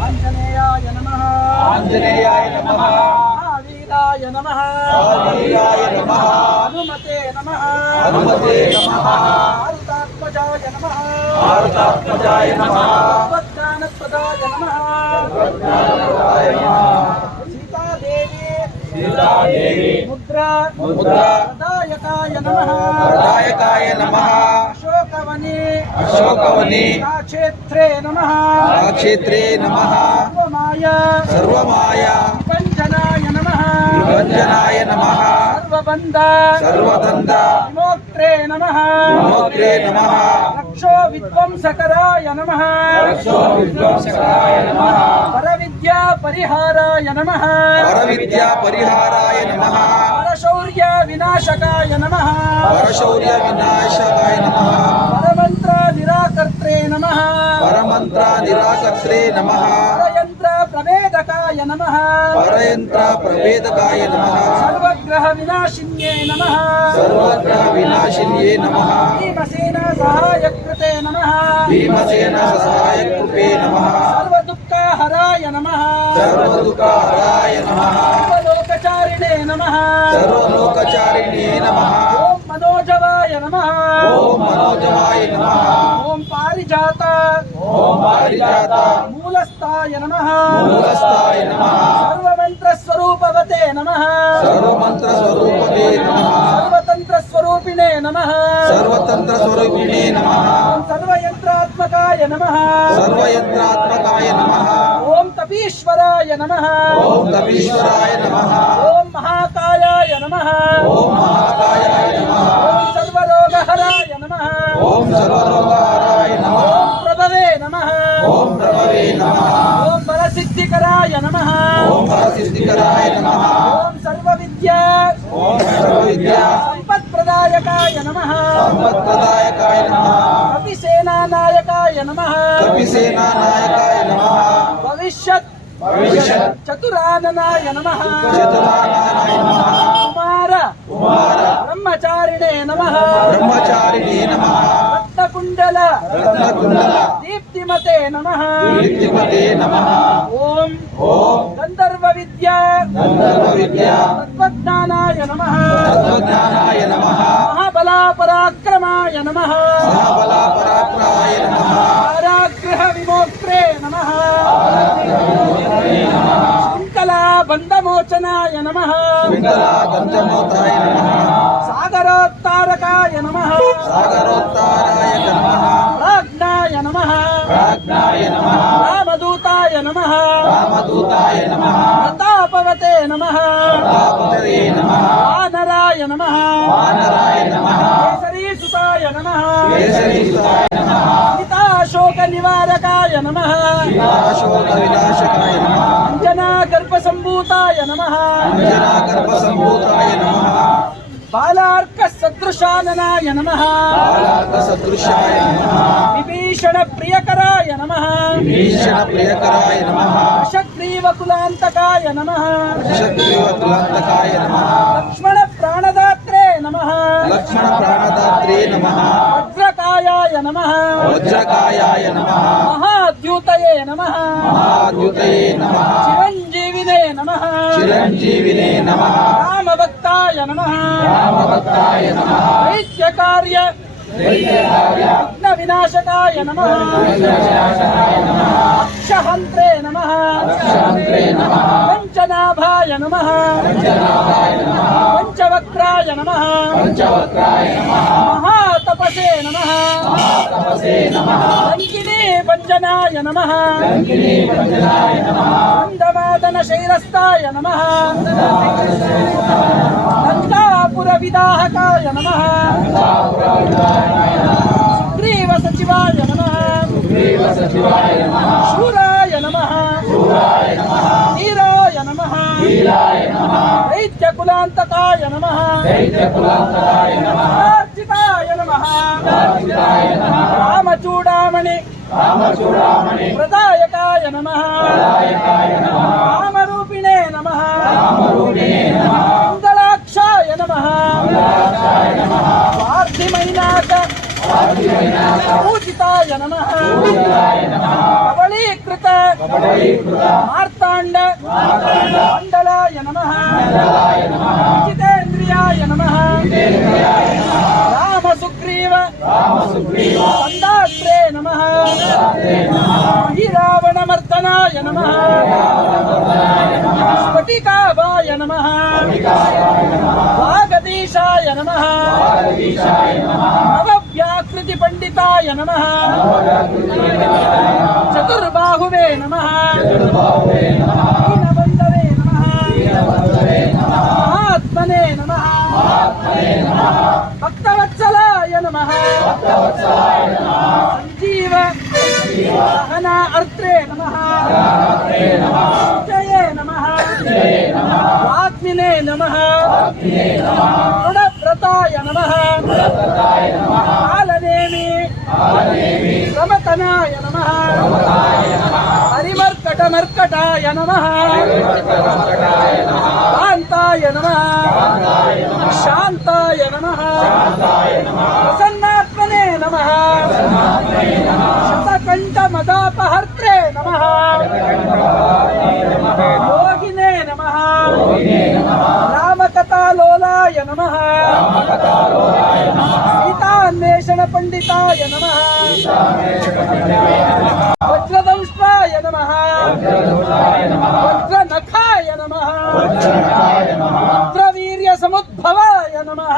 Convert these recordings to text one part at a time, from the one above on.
ఆంజనేయాయ నమః ఆంజనేయాయ నమః మహావీరాయ నమః మహావీరాయ నమః హనుమతే నమః హనుమతే నమః మారుతాత్మజాయ నమః మారుతాత్మజాయ నమః భగవద్జ్ఞానప్రదాయ నమః భగవద్జ్ఞానప్రదాయ నమః సీతాదేవి ముద్రా ప్రదాయకాయ నమః ప్రదాయకాయ నమః అశోకవని క్షేత్రే నమః క్షేత్రే నమః సర్వమాయ విభంజనాయ నమః విభంజనాయ నమః సర్వబంధ విమోక్త్రే నమః రక్షో విధ్వంసకరాయ నమః పరవిద్యా పరిహారాయ నమః పరశౌర్య వినాశకాయ నమః పరమంత్ర నిరాకర్త్రే నమః పరయంత్ర ప్రవేదకాయ నమః సర్వగ్రహ వినాశిన్యే నమః భీమసేన సహాయకృతే నమః సర్వదుఃఖహరాయ నమః సర్వలోకచారిణే నమః ఓం మనోజవాయ నమః ఓం పారిజాత మూలస్థాయ నమః సర్వమంత్రస్వరూపవతే నమః సర్వతంత్రస్వరూపిణే నమః ఓం సర్వయంత్రాత్మకాయ నమః ఓం తపీశ్వరాయ నమః ఓం మహాకాయాయ నమః ఓం సర్వరోగహరాయ నమః ఓం ప్రభవే నమః ఓం పరసిద్ధికరాయ నమః ఓం సర్వవిద్యా సంపత్ప్రదాయకాయ నమః కపిసేనానాయకాయ నమః భవిష్యత్ చతురాననాయ నమః కుమార బ్రహ్మచారిణే నమః రత్నకుండల దీప్తిమతే నమః ఓం గంధర్వ విద్యా తత్వజ్ఞానాయ నమః మహాబలాపరాక్రమాయ నమః కారాగృహ విమోక్త్రే నమః శృంఖలా బంధమోచనాయ నమః సాగరోత్తారకాయ నమః ప్రాజ్ఞాయ నమః రామదూతాయ నమః ప్రతాపవతే నమః వానరాయ నమః కేసరీసుతాయ నమః సీతాశోక నివారకాయ నమః అంజనాగర్భసంభూతాయ నమః బాలార్క సదృశాననాయ నమః విభీషణ ప్రియకరాయ నమః వృషగ్రీవకులాంతకాయ నమః లక్ష్మణ ప్రాణదాత్రే నమః వజ్రకాయాయ నమః మహాద్యూతయే నమః చిరంజీవినే నమః రామభక్తాయ నమః దైత్యకార్య విఘ్న వినాశకాయ నమః అక్షహంత్రే నమః పంచనాభాయ నమః పంచవక్రాయ నమః మహాతపసే నమః లంకినీ భంజనాయ నమః మందవాదన శైరస్తాయ నమః లంకాపుర విదాహకాయ నమః సుగ్రీవ సచివాయ నమః శూరాయ నమః ధీరాయ నమః దైత్యకులాంతకాయ నమః అర్చితాయ నమః రామచూడామణి ప్రదాయకాయ నమః రామరూపిణే నమః మంగళాక్షాయ నమః పార్థిమైనా पूजिताय नमः कबलीकृत मार्ताण्ड मण्डलाय नमः जितेन्द्रियाय नमः राम सुग्रीव संदात्रे नमः रावणमर्दनाय नमः स्फटिकाभाय नमः वागदीशाय नमः नवव्याकृति पंडिताय नमः चतुर्बाहुवे नमः दीनबन्धवे नमः महात्मने नमः भक्तवत्सलाय नमः संजीव सहना अर्त्रे नमः जये नमः आत्मिने नमः ऋणव्रताय नमः कालनेमि समतनाय नमः हरिमर्कटमर्कटाय नमः कान्ताय नमः शान्ताय नमः प्रसन्नात्मने नमः शतकण्ठमदापहर्त्रे नमः योगिने नमः रामकथालोलाय नमः सीतान्वेषण पंडिताय नमः वज्रदंष्ट्राय नमः वज्रनखाय नमः वज्रवीर्य समुद्भवाय नमः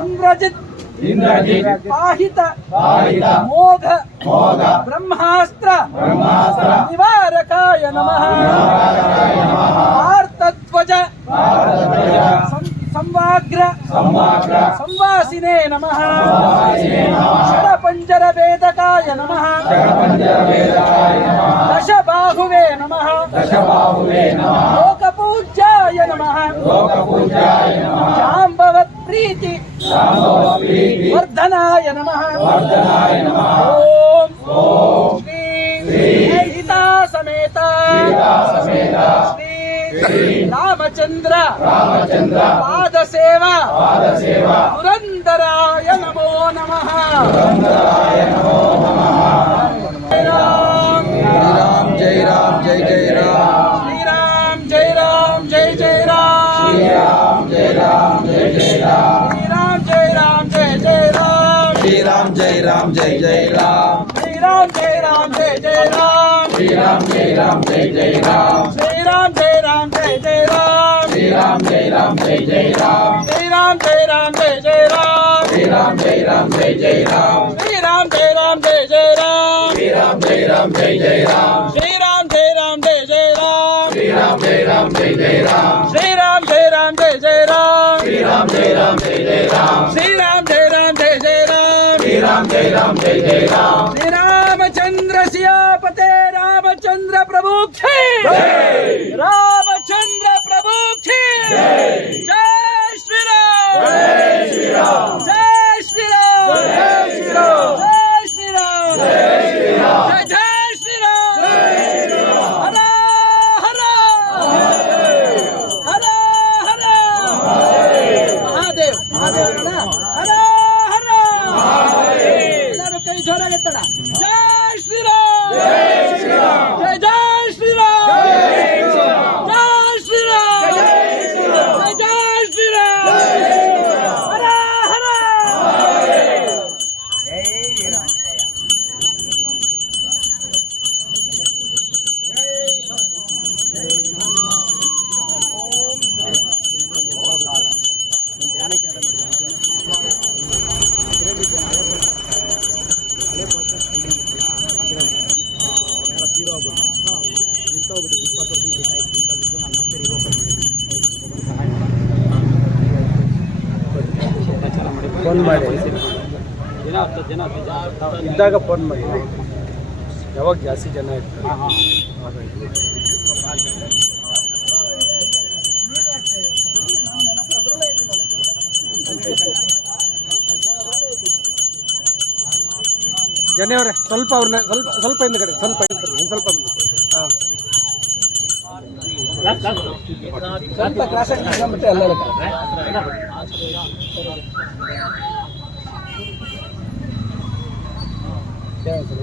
इंद्रजित् पाहित मोघ ब्रह्मास्त्र निवारकाय नमः आर्तध्वज संवाग्र संवासिने नमः षडपञ्जर वेदकाय नमः दशबाहुवे नमः लोकपूज्याय नमः जाम्बवत् प्रीति वर्धनाय नमः ओम श्री सीता समेत श्री रामचंद्र पाद सेवा पुरंदराय नमो नमः। जय राम जय जय राम श्री राम जय राम जय जय राम श्री राम जय राम जय जय राम श्री राम जय राम जय जय राम श्री राम जय राम जय जय राम श्री राम जय राम जय जय राम श्री राम जय राम जय जय राम श्री राम जय राम जय जय राम श्री राम जय राम जय जय राम श्री राम जय राम जय जय राम श्री राम जय राम जय जय राम श्री राम जय राम जय जय राम श्री राम जय राम जय जय राम श्री राम जय राम जय जय राम श्री राम जय राम जय जय राम श्री राम जय राम जय जय राम श्री राम जय राम जय जय राम श्री राम जय राम जय जय राम श्री राम जय राम जय जय राम श्री रामचंद्र सियापते रामचंद्र प्रभु की रामचंद्र प्रभु की जय श्री राम जय श्री राम जय श्री राम जय श्री राम जय श्री राम जय श्री राम जय जय श्री राम जय श्री राम हर हर हर हर महादेव महादेव हर हर ಎಲ್ಲರೂ ಕೈ ಜೋರಾಗಿ ಎತ್ತಡ ಜೈ ಶ್ರೀರಾಮ್ जय श्री राम ಜೈ ಜೈ ಶ್ರೀರಾಮ್ जय श्री राम ಜೈ ಶ್ರೀರಾಮ್ जय श्री राम ಜೈ ಜೈ ಶ್ರೀರಾಮ್ ಹರ ಹರ ಫೋನ್ ಮಾಡಿ ಇದ್ದಾಗ ಫೋನ್ ಮಾಡಿ ಯಾವಾಗ ಜಾಸ್ತಿ ಜನ ಇರ್ತಾರೆ ಜನವರೇ ಸ್ವಲ್ಪ ಅವ್ರನ್ನ ಸ್ವಲ್ಪ ಹಿಂದ್ಗಡೆ ಸ್ವಲ್ಪ ಹಿಂದ್ಬರ್ರಿ ಸ್ವಲ್ಪ ಮುಂದೆ ಹಾಂ ಸ್ವಲ್ಪ ಕ್ರಾಸಾಗಿ ನಿಂತ್ಕೊಂಡ್ಬಿಟ್ಟು ಎಲ್ಲ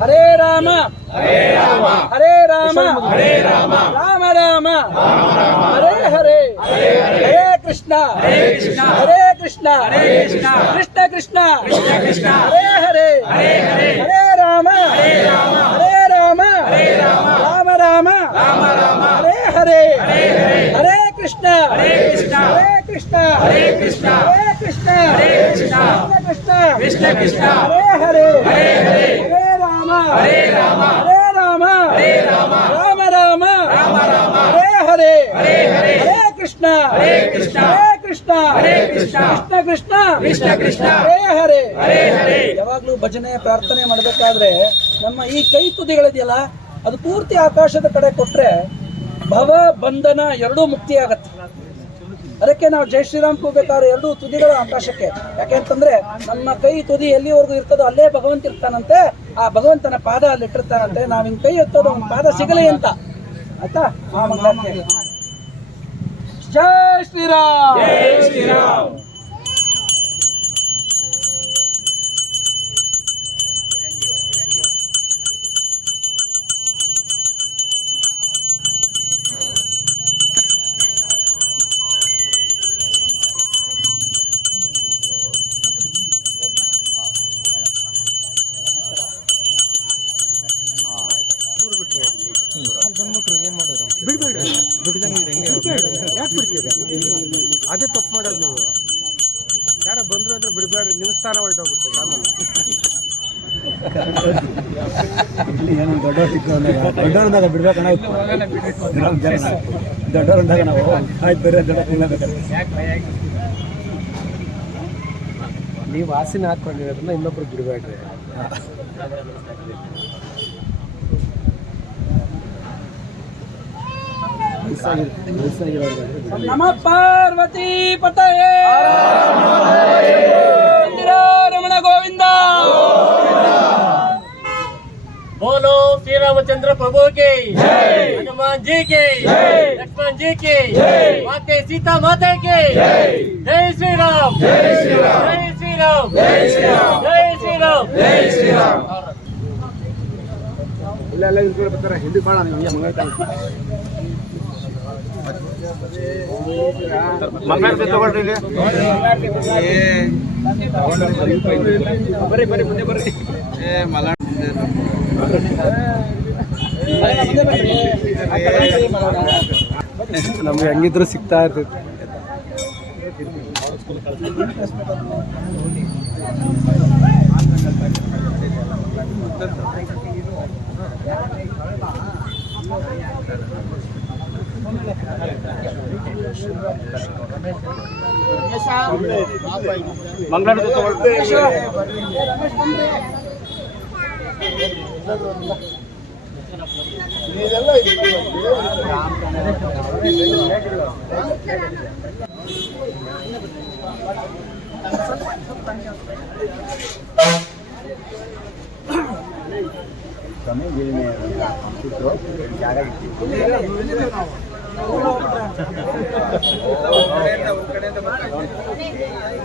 ಹರೇ ರಾಮ ಹರೇ ರಾಮ ಹರೇ ರಾಮ ಹರೇ ರಾಮ ರಾಮ ರಾಮ ರಾಮ ಹರೇ ಹರೇ ಹರೇ ಹರೇ ಹರೇ ಕೃಷ್ಣ ಹರೇ ಕೃಷ್ಣ ಹರೇ ಕೃಷ್ಣ ಹರೇ ಕೃಷ್ಣ ಕೃಷ್ಣ ಕೃಷ್ಣ ಕೃಷ್ಣ ಕೃಷ್ಣ ಹರೇ ಹರೇ ಹರೇ ಹರೇ ಹರೇ ರಾಮ ಹರೇ ರಾಮ ಹರೇ ರಾಮ ಹರೇ ರಾಮ ರಾಮ ರಾಮ ರಾಮ ರಾಮ ಹರೇ ಹರೇ ಹರೇ ಹರೇ ಹರೇ ಕೃಷ್ಣ ಹರೇ ಕೃಷ್ಣ ಹರೇ ಕೃಷ್ಣ ಹರೇ ಕೃಷ್ಣ ಹರೇ ಕೃಷ್ಣ ಹರೇ ಕೃಷ್ಣ ಕೃಷ್ಣ ಕೃಷ್ಣ ಕೃಷ್ಣ ಹರೇ ಹರೇ ಹರೇ ಹರೇ ಹರೇ ರಾಮ ಹರೇ ರಾಮ ಹರೇ ರಾಮ ಹರೇ ರಾಮ ರಾಮ ರಾಮ ರಾಮ ರಾಮ ಹರೇ ಹರೇ ಹರೇ ಹರೇ ಹರೇ ಕೃಷ್ಣ ಹರೇ ಕೃಷ್ಣ ಹರೇ ಕೃಷ್ಣ ಹರೇ ಕೃಷ್ಣ ಕೃಷ್ಣ ಕೃಷ್ಣ ಕೃಷ್ಣ ಕೃಷ್ಣ ಹರೇ ಹರೇ ಹರೇ ಹರೇ ಯಾವಾಗ್ಲೂ ಭಜನೆ ಪ್ರಾರ್ಥನೆ ಮಾಡಬೇಕಾದ್ರೆ ನಮ್ಮ ಈ ಕೈ ತುದಿಗಳಿದೆಯಲ್ಲ ಅದು ಪೂರ್ತಿ ಆಕಾಶದ ಕಡೆ ಕೊಟ್ರೆ ಭವ ಬಂಧನ ಎರಡೂ ಮುಕ್ತಿ ಆಗತ್ತೆ. ಅದಕ್ಕೆ ನಾವು ಜೈ ಶ್ರೀರಾಮ್ ಕೂಗ್ಬೇಕಾದ್ರೆ ಎರಡೂ ತುದಿಗಳು ಆಕಾಶಕ್ಕೆ. ಯಾಕೆಂತಂದ್ರೆ ನಮ್ಮ ಕೈ ತುದಿ ಎಲ್ಲಿವರೆಗೂ ಇರ್ತದೋ ಅಲ್ಲೇ ಭಗವಂತ ಇರ್ತಾನಂತೆ. ಆ ಭಗವಂತನ ಪಾದ ಅಲ್ಲಿ ಇಟ್ಟಿರ್ತಾನಂತೆ. ನಾವ್ ಹಿಂಗ್ ಕೈ ಎತ್ತೋದು ಅವ್ನ ಪಾದ ಸಿಗಲಿ ಅಂತ ಆಯ್ತಾ. ಆ ಮಂಗಳಾರತಿ. ಜೈ ಶ್ರೀರಾಮ್. ಜೈ ಶ್ರೀರಾಮ್. ಅದೇ ತಪ್ಪು ಮಾಡೋದು ನೀವು. ಯಾರ ಬಂದ್ರು ಅಂದ್ರೆ ಬಿಡಬೇಡ್ರಿ, ನಿಮ್ಮ ಸ್ಥಾನ ಹೊರಟೋಗ್ಬಿಡ್ತದೆ ಆಮೇಲೆ. ದೊಡ್ಡವ್ರದಾಗ ಬಿಡ್ಬೇಕಣ್ಣ, ದೊಡ್ಡವ್ರಂದಾಗ ನಾವು ಆಯ್ತು ಬೇರೆ ದೊಡ್ಡ ನೀವು ಆಸೆನ ಹಾಕೊಂಡಿರೋದನ್ನ ಇನ್ನೊಬ್ರು ಬಿಡಬೇಡ್ರಿ. ನಮ ಪಾರ್ವತಿ ಪತಯೇ ರಮಣ ಗೋವಿಂದ. बोलो श्री रामचंद्र प्रभु की हनुमान जी की लक्ष्मण जी की माता सीता माता की जय श्री राम जय श्री राम जय श्री राम जय श्री राम जय श्री राम जय श्री राम. ಇಲ್ಲ ಬರ್ತಾರೆ ಹಿಂದಿ ಮಾಡ ಮಂಗಳಾರತಿ ತಗೊಳ್ರಿ ಇಲ್ಲಿ. ಬರ್ರಿ ಬರ್ರಿ ಮುಂದೆ ಬರ್ರಿ. ನಮ್ಗೆ ಹೆಂಗಿದ್ರು ಸಿಗ್ತಾ ಇರ್ತೈತಿ. ಮಂಗಳಾರತಿ ತಗೊಳ್ರಿ.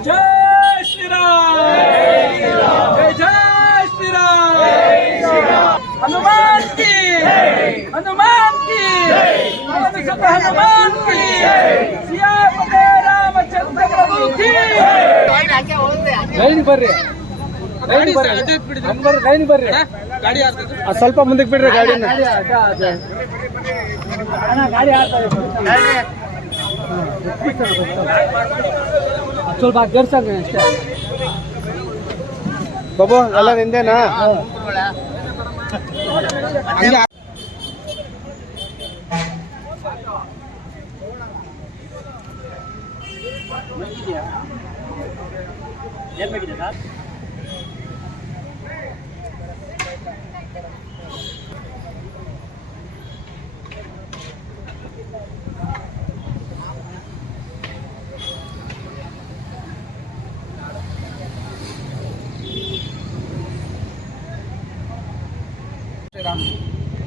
ಜೈ ಶ್ರೀರಾಮ್. ಜೈ ಜೈ ಶ್ರೀರಾಮ್. हनुमान की हनुमान की हनुमान की सियापति रामचंद्र प्रभु की. ಲೈನ್ ಬರ್ರಿ, ಲೈನ್ ಬರ್ರಿ. ಸ್ವಲ್ಪ ಮುಂದಕ್ಕೆ ಬಿಡ್ರಿ ಗಾಡಿನ. ಸ್ವಲ್ಪ ಜರ್ಸಾಗ ಅಷ್ಟೇ ಬಾಬು, ಎಲ್ಲ ನಿಂದೇನಾ?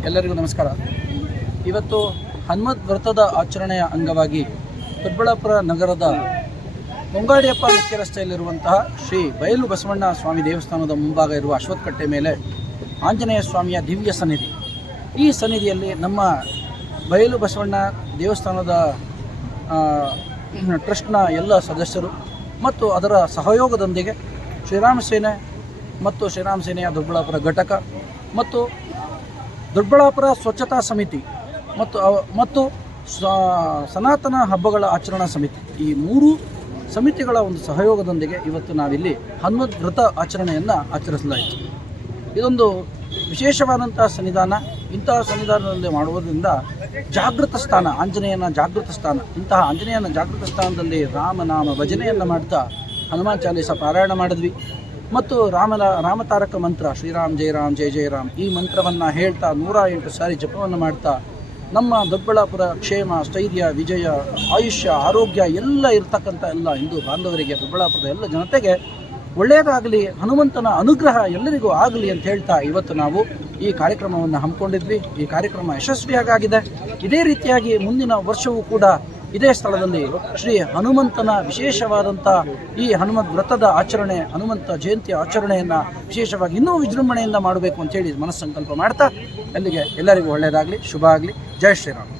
ಎಲ್ಲರಿಗೂ ನಮಸ್ಕಾರ. ಇವತ್ತು ಹನುಮತ್ ವ್ರತದ ಆಚರಣೆಯ ಅಂಗವಾಗಿ ದೊಡ್ಡಬಳ್ಳಾಪುರ ನಗರದ ಕೊಂಗಾಡಿಯಪ್ಪ ಮುಖ್ಯ ರಸ್ತೆಯಲ್ಲಿರುವಂತಹ ಶ್ರೀ ಬಯಲು ಬಸವಣ್ಣ ಸ್ವಾಮಿ ದೇವಸ್ಥಾನದ ಮುಂಭಾಗ ಇರುವ ಅಶ್ವತ್ಥಕಟ್ಟೆ ಮೇಲೆ ಆಂಜನೇಯ ಸ್ವಾಮಿಯ ದಿವ್ಯ ಸನ್ನಿಧಿ. ಈ ಸನ್ನಿಧಿಯಲ್ಲಿ ನಮ್ಮ ಬಯಲು ಬಸವಣ್ಣ ದೇವಸ್ಥಾನದ ಟ್ರಸ್ಟ್ನ ಎಲ್ಲ ಸದಸ್ಯರು ಮತ್ತು ಅದರ ಸಹಯೋಗದೊಂದಿಗೆ ಶ್ರೀರಾಮ ಸೇನೆ ಮತ್ತು ಶ್ರೀರಾಮ ಸೇನೆಯ ದೊಡ್ಡಬಳ್ಳಾಪುರ ಘಟಕ ಮತ್ತು ದೊಡ್ಡಬಳ್ಳಾಪುರ ಸ್ವಚ್ಛತಾ ಸಮಿತಿ ಮತ್ತು ಸನಾತನ ಹಬ್ಬಗಳ ಆಚರಣಾ ಸಮಿತಿ, ಈ 3 ಸಮಿತಿಗಳ ಒಂದು ಸಹಯೋಗದೊಂದಿಗೆ ಇವತ್ತು ನಾವಿಲ್ಲಿ ಹನುಮದ್ ವ್ರತ ಆಚರಣೆಯನ್ನು ಆಚರಿಸಲಾಯಿತು. ಇದೊಂದು ವಿಶೇಷವಾದಂಥ ಸನ್ನಿಧಾನ. ಇಂತಹ ಸನ್ನಿಧಾನದಲ್ಲಿ ಮಾಡುವುದರಿಂದ ಜಾಗೃತ ಸ್ಥಾನ, ಆಂಜನೇಯನ ಜಾಗೃತ ಸ್ಥಾನ. ಇಂತಹ ಆಂಜನೇಯನ ಜಾಗೃತ ಸ್ಥಾನದಲ್ಲಿ ರಾಮನಾಮ ಭಜನೆಯನ್ನು ಮಾಡ್ತಾ ಹನುಮಾನ್ ಚಾಲೀಸ ಪಾರಾಯಣ ಮಾಡಿದ್ವಿ ಮತ್ತು ರಾಮತಾರಕ ಮಂತ್ರ ಶ್ರೀರಾಮ್ ಜಯ ರಾಮ್ ಜಯ ಜಯ ರಾಮ್ ಈ ಮಂತ್ರವನ್ನು ಹೇಳ್ತಾ 108 ಸಾರಿ ಜಪವನ್ನು ಮಾಡ್ತಾ ನಮ್ಮ ದೊಡ್ಡಬಳ್ಳಾಪುರ ಕ್ಷೇಮ, ಸ್ಥೈರ್ಯ, ವಿಜಯ, ಆಯುಷ್ಯ, ಆರೋಗ್ಯ ಎಲ್ಲ ಇರ್ತಕ್ಕಂಥ ಎಲ್ಲ ಹಿಂದೂ ಬಾಂಧವರಿಗೆ, ದೊಡ್ಡಬಳ್ಳಾಪುರದ ಎಲ್ಲ ಜನತೆಗೆ ಒಳ್ಳೆಯದಾಗಲಿ, ಹನುಮಂತನ ಅನುಗ್ರಹ ಎಲ್ಲರಿಗೂ ಆಗಲಿ ಅಂತ ಹೇಳ್ತಾ ಇವತ್ತು ನಾವು ಈ ಕಾರ್ಯಕ್ರಮವನ್ನು ಹಮ್ಮಿಕೊಂಡಿದ್ವಿ. ಈ ಕಾರ್ಯಕ್ರಮ ಯಶಸ್ವಿಯಾಗಿದೆ. ಇದೇ ರೀತಿಯಾಗಿ ಮುಂದಿನ ವರ್ಷವೂ ಕೂಡ ಇದೇ ಸ್ಥಳದಲ್ಲಿ ಶ್ರೀ ಹನುಮಂತನ ವಿಶೇಷವಾದಂಥ ಈ ಹನುಮದ್ ವ್ರತದ ಆಚರಣೆ, ಹನುಮಂತ ಜಯಂತಿ ಆಚರಣೆಯನ್ನು ವಿಶೇಷವಾಗಿ ಇನ್ನೂ ವಿಜೃಂಭಣೆಯಿಂದ ಮಾಡಬೇಕು ಅಂತೇಳಿ ಮನಸ್ಸಂಕಲ್ಪ ಮಾಡ್ತಾ ಎಲ್ಲರಿಗೂ ಒಳ್ಳೆಯದಾಗಲಿ, ಶುಭ ಆಗಲಿ. ಜೈ ಶ್ರೀರಾಮ್.